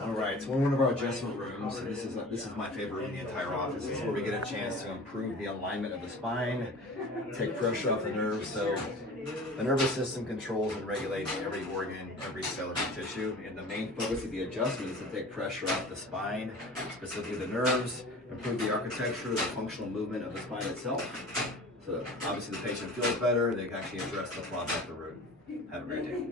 All right, so we're in one of our adjustment rooms. This is my favorite room in the entire office. This is where we get a chance to improve the alignment of the spine, take pressure off the nerves. So the nervous system controls and regulates every organ, every cell, every tissue. And the main focus of the adjustment is to take pressure off the spine, specifically the nerves, improve the architecture, the functional movement of the spine itself. So obviously the patient feels better, they can actually address the problem at the root. Have a great day.